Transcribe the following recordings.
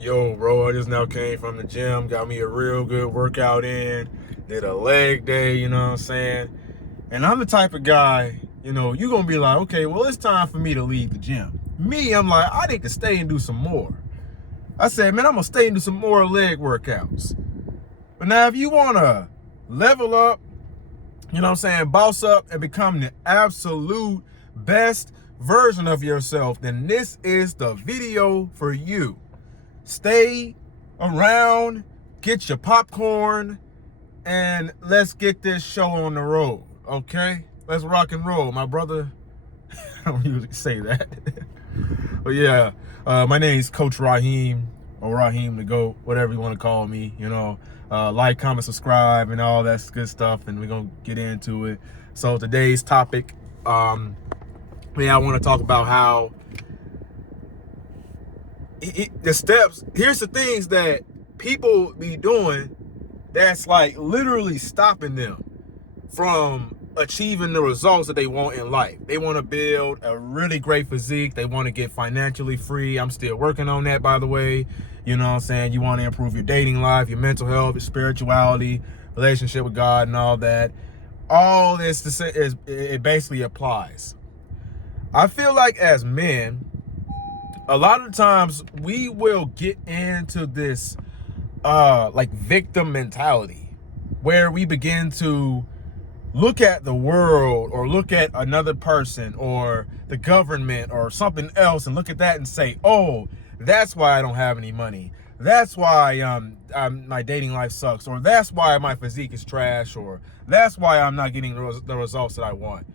Yo, bro, I just now came from the gym, got me a real good workout in, did a leg day, you know what I'm saying? And I'm the type of guy, you're gonna be like, okay, well, it's time for me to leave the gym. Me, I'm like, I need to stay and do some more. I said, man, I'm gonna stay and do some more leg workouts. But now, if you wanna level up, you know what I'm saying, boss up and become the absolute best version of yourself, then this is the video for you. Stay around, get your popcorn, and let's get this show on the road, okay? Let's rock and roll, my brother. I don't usually say that. But yeah, my name's Coach Raheem, or Raheem the GOAT, whatever you want to call me, like, comment, subscribe, and all that good stuff, and we're going to get into it. So today's topic, I want to talk about how the steps, here's the things that people be doing that's like literally stopping them from achieving the results that they want in life. They want to build a really great physique. They want to get financially free. I'm still working on that, by the way. You know what I'm saying? You want to improve your dating life, your mental health, your spirituality, relationship with God, and all that. All this it basically applies. I feel like as men, a lot of times we will get into this like victim mentality where we begin to look at the world or look at another person or the government or something else and look at that and say, oh, that's why I don't have any money. That's why my dating life sucks, or that's why my physique is trash, or that's why I'm not getting the results that I want.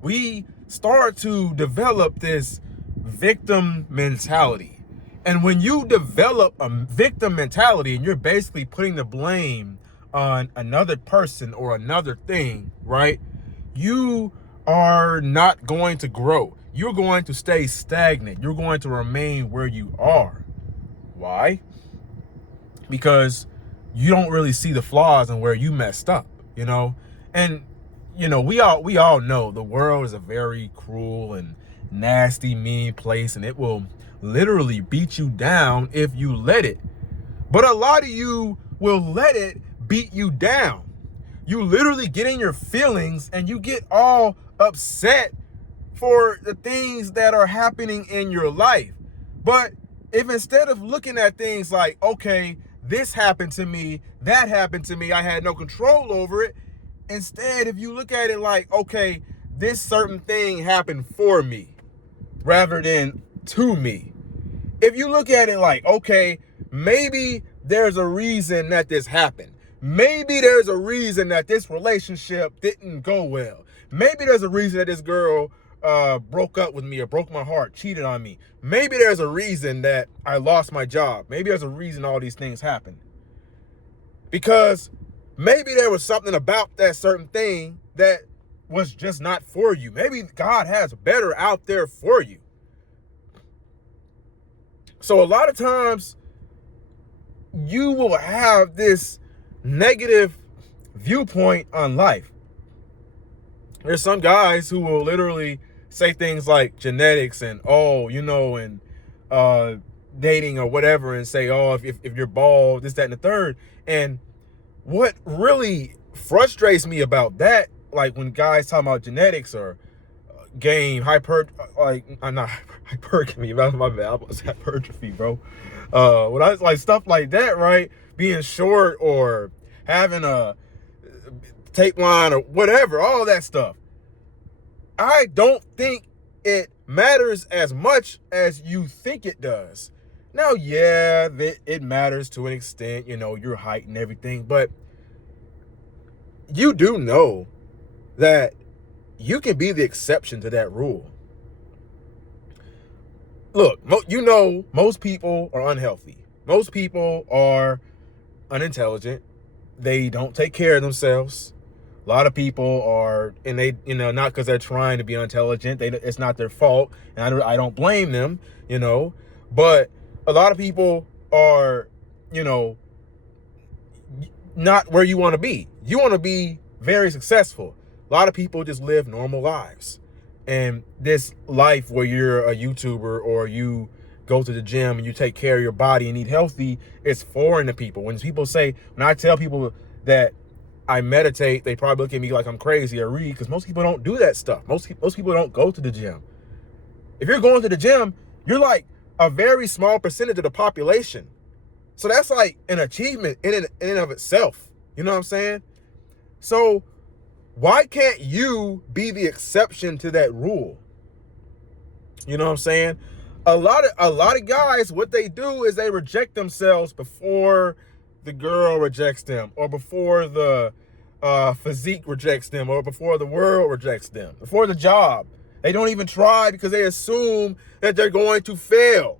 We start to develop this victim mentality. And when you develop a victim mentality and you're basically putting the blame on another person or another thing, right? You are not going to grow. You're going to stay stagnant. You're going to remain where you are. Why? Because you don't really see the flaws and where you messed up, And we all know the world is a very cruel and nasty, mean place, and it will literally beat you down if you let it. But a lot of you will let it beat you down. You literally get in your feelings and you get all upset for the things that are happening in your life. But if instead of looking at things like, okay, this happened to me, that happened to me, I had no control over it. Instead, if you look at it like, okay, this certain thing happened for me rather than to me. If you look at it like, okay, maybe there's a reason that this happened. Maybe there's a reason that this relationship didn't go well. Maybe there's a reason that this girl broke up with me or broke my heart, cheated on me. Maybe there's a reason that I lost my job. Maybe there's a reason all these things happened. Because maybe there was something about that certain thing that was just not for you. Maybe God has better out there for you. So a lot of times you will have this negative viewpoint on life. There's some guys who will literally say things like genetics and, and dating or whatever, and say, oh, if you're bald, this, that, and the third. And what really frustrates me about that, like when guys talk about genetics or I'm not hypergamy, my bad, I was hypertrophy, bro. When I was like stuff like that, right? Being short or having a tape line or whatever, all that stuff. I don't think it matters as much as you think it does. Now, yeah, it matters to an extent, your height and everything, but you do know that you can be the exception to that rule. Look, most people are unhealthy. Most people are unintelligent. They don't take care of themselves. A lot of people are, and they, not because they're trying to be intelligent. It's not their fault, and I don't blame them, But a lot of people are, not where you want to be. You want to be very successful. A lot of people just live normal lives. And this life where you're a YouTuber or you go to the gym and you take care of your body and eat healthy, it's foreign to people. When I tell people that I meditate, they probably look at me like I'm crazy or read, because most people don't do that stuff. Most people don't go to the gym. If you're going to the gym, you're like a very small percentage of the population. So that's like an achievement in and of itself. You know what I'm saying? So why can't you be the exception to that rule? You know what I'm saying? A lot of guys, what they do is they reject themselves before the girl rejects them, or before the physique rejects them, or before the world rejects them, before the job. They don't even try because they assume that they're going to fail.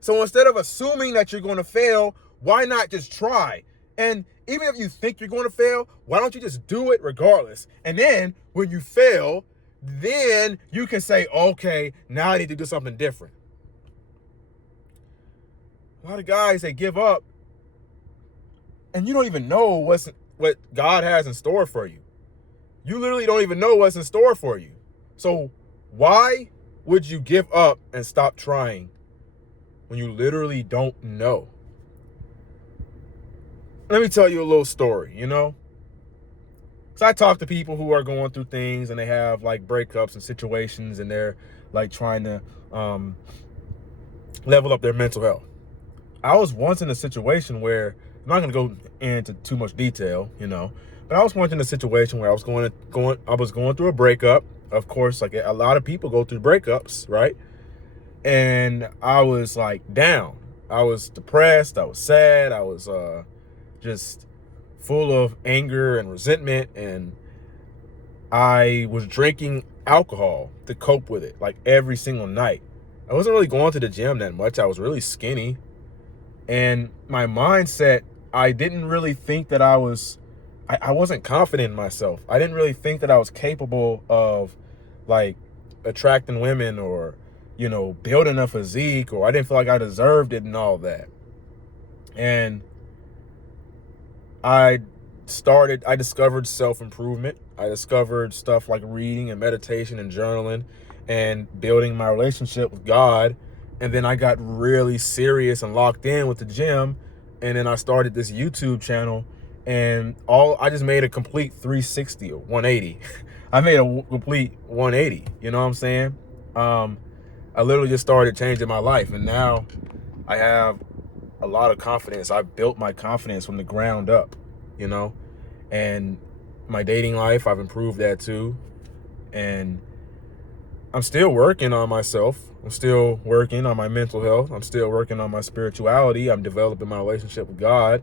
So instead of assuming that you're going to fail, why not just try? And even if you think you're going to fail, why don't you just do it regardless? And then when you fail, then you can say, okay, now I need to do something different. A lot of guys, they give up and you don't even know what God has in store for you. You literally don't even know what's in store for you. So why would you give up and stop trying when you literally don't know? Let me tell you a little story, you know? So I talk to people who are going through things and they have like breakups and situations and they're like trying to level up their mental health. I was once in a situation where, I'm not going to go into too much detail, you know, but I was once in a situation where I was going through a breakup. Of course, like a lot of people go through breakups, right? And I was like down. I was depressed. I was sad. I was just full of anger and resentment. And I was drinking alcohol to cope with it, like every single night. I wasn't really going to the gym that much. I was really skinny. And my mindset, I didn't really think that I wasn't confident in myself. I didn't really think that I was capable of like attracting women or, you know, building a physique, or I didn't feel like I deserved it and all that. And I discovered self-improvement. I discovered stuff like reading and meditation and journaling and building my relationship with God. And then I got really serious and locked in with the gym. And then I started this YouTube channel, and I just made a complete 360 or 180. I made a complete 180. You know what I'm saying? I literally just started changing my life, and now I have a lot of confidence. I built my confidence from the ground up, you know, and my dating life, I've improved that too. And I'm still working on myself. I'm still working on my mental health. I'm still working on my spirituality. I'm developing my relationship with God.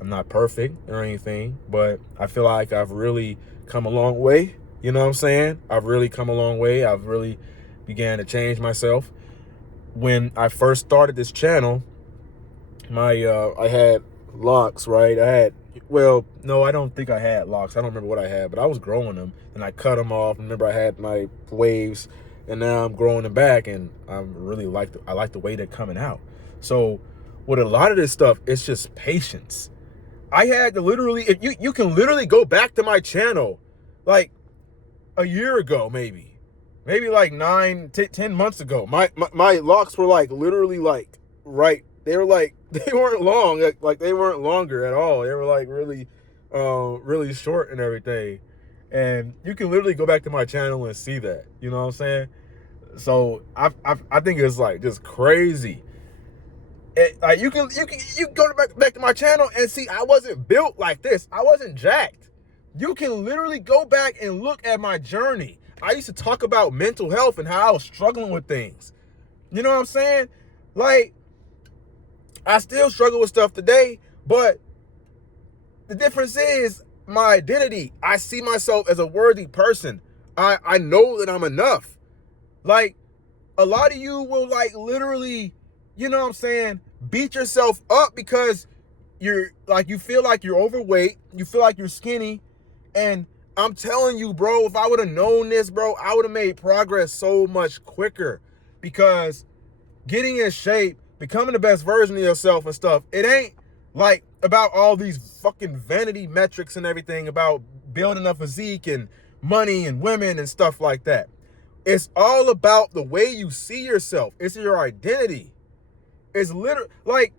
I'm not perfect or anything, but I feel like I've really come a long way. You know what I'm saying? I've really come a long way. I've really began to change myself. When I first started this channel, I had locks, right? I don't think I had locks. I don't remember what I had, but I was growing them and I cut them off. Remember, I had my waves, and now I'm growing them back, and I like the way they're coming out. So with a lot of this stuff, it's just patience. I had to literally, if you can literally go back to my channel like a year ago, maybe like 10 months ago. My locks were like literally like right. They weren't long, like they weren't longer at all. They were like really short and everything. And you can literally go back to my channel and see that. You know what I'm saying? So I think it's like just crazy. Like you can go back to my channel and see I wasn't built like this. I wasn't jacked. You can literally go back and look at my journey. I used to talk about mental health and how I was struggling with things. You know what I'm saying? Like, I still struggle with stuff today, but the difference is my identity. I see myself as a worthy person. I know that I'm enough. Like, a lot of you will like literally, you know what I'm saying, beat yourself up because you feel like you're overweight, you feel like you're skinny, and I'm telling you, bro, if I would have known this, bro, I would have made progress so much quicker. Because getting in shape, becoming the best version of yourself and stuff, it ain't like about all these fucking vanity metrics and everything about building a physique and money and women and stuff like that. It's all about the way you see yourself. It's your identity. It's literally like,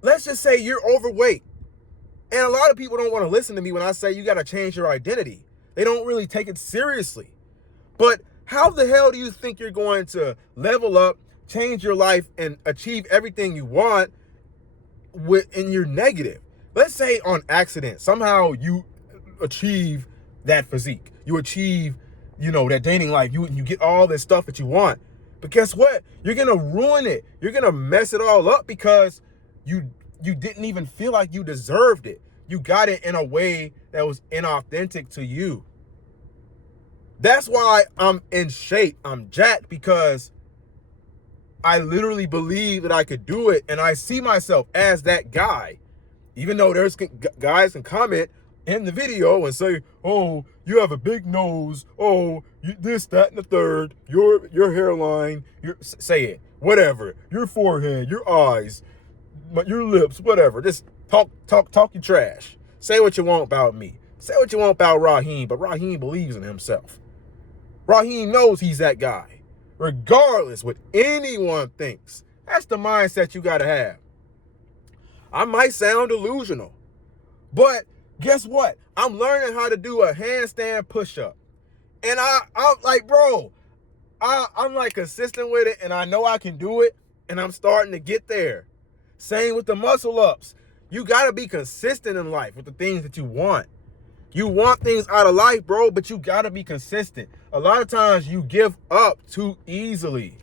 let's just say you're overweight. And a lot of people don't want to listen to me when I say you got to change your identity. They don't really take it seriously. But how the hell do you think you're going to level up, change your life, and achieve everything you want in your negative? Let's say on accident, somehow you achieve that physique. You achieve, that dating life. You get all this stuff that you want. But guess what? You're going to ruin it. You're going to mess it all up because you didn't even feel like you deserved it. You got it in a way that was inauthentic to you. That's why I'm in shape. I'm jacked because I literally believe that I could do it. And I see myself as that guy. Even though there's guys can comment in the video and say, oh, you have a big nose. Oh, this, that, and the third. Your hairline. Say it. Whatever. Your forehead. Your eyes. Your lips. Whatever. Just talk your trash. Say what you want about me. Say what you want about Raheem. But Raheem believes in himself. Raheem knows he's that guy. Regardless what anyone thinks. That's the mindset you got to have. I might sound delusional, but guess what? I'm learning how to do a handstand push-up. And I'm like, bro, I'm like consistent with it, and I know I can do it, and I'm starting to get there. Same with the muscle ups. You got to be consistent in life with the things that you want. You want things out of life, bro, but you got to be consistent. A lot of times you give up too easily.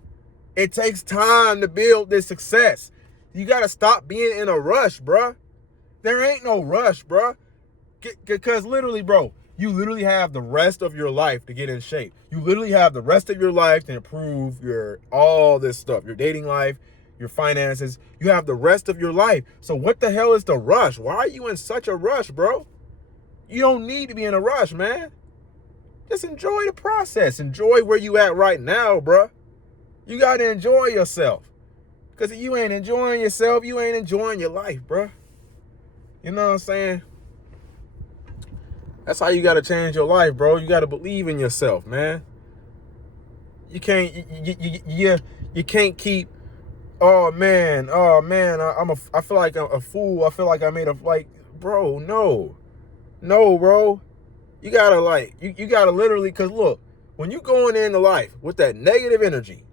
It takes time to build this success. You got to stop being in a rush, bruh. There ain't no rush, bruh. Because literally, bro, you literally have the rest of your life to get in shape. You literally have the rest of your life to improve all this stuff, your dating life, your finances. You have the rest of your life. So what the hell is the rush? Why are you in such a rush, bro? You don't need to be in a rush, man. Just enjoy the process. Enjoy where you at right now, bruh. You got to enjoy yourself. Because if you ain't enjoying yourself, you ain't enjoying your life, bruh. You know what I'm saying? That's how you got to change your life, bro. You got to believe in yourself, man. You can't, you can't keep, oh man, I feel like I'm a fool. I feel like I made bro, no, bro. You gotta you gotta literally, cause look, when you going into life with that negative energy,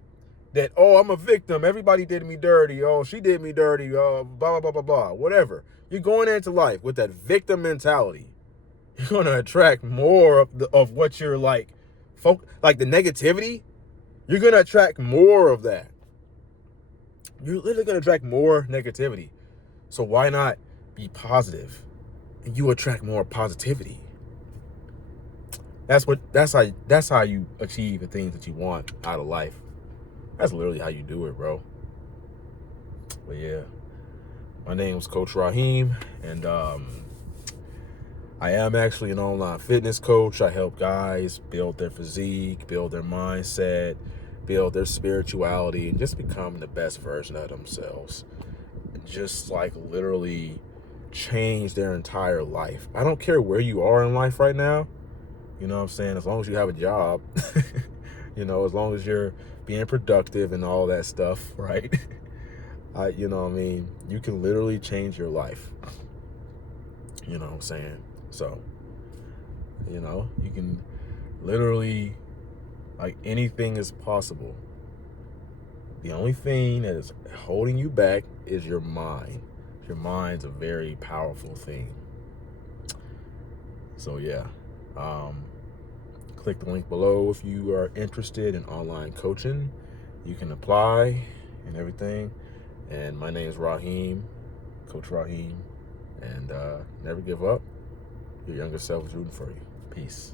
that, oh, I'm a victim, everybody did me dirty, oh, she did me dirty, blah, blah, blah, blah, blah, whatever. You're going into life with that victim mentality. You're gonna attract more of what you're like the negativity. You're gonna attract more of that. You're literally gonna attract more negativity. So why not be positive? And you attract more positivity. That's how you achieve the things that you want out of life. That's literally how you do it, bro. But yeah, my name is Coach Raheem, and I am actually an online fitness coach. I help guys build their physique, build their mindset, build their spirituality, and just become the best version of themselves. Just literally change their entire life. I don't care where you are in life right now. You know what I'm saying? As long as you have a job, as long as you're being productive and all that stuff, right? You know what I mean? You can literally change your life. You know what I'm saying? So, you can literally, anything is possible. The only thing that is holding you back is your mind. Your mind's a very powerful thing. So, yeah. Click the link below if you are interested in online coaching. You can apply and everything. And my name is Raheem, Coach Raheem. And never give up. Your younger self is rooting for you. Peace.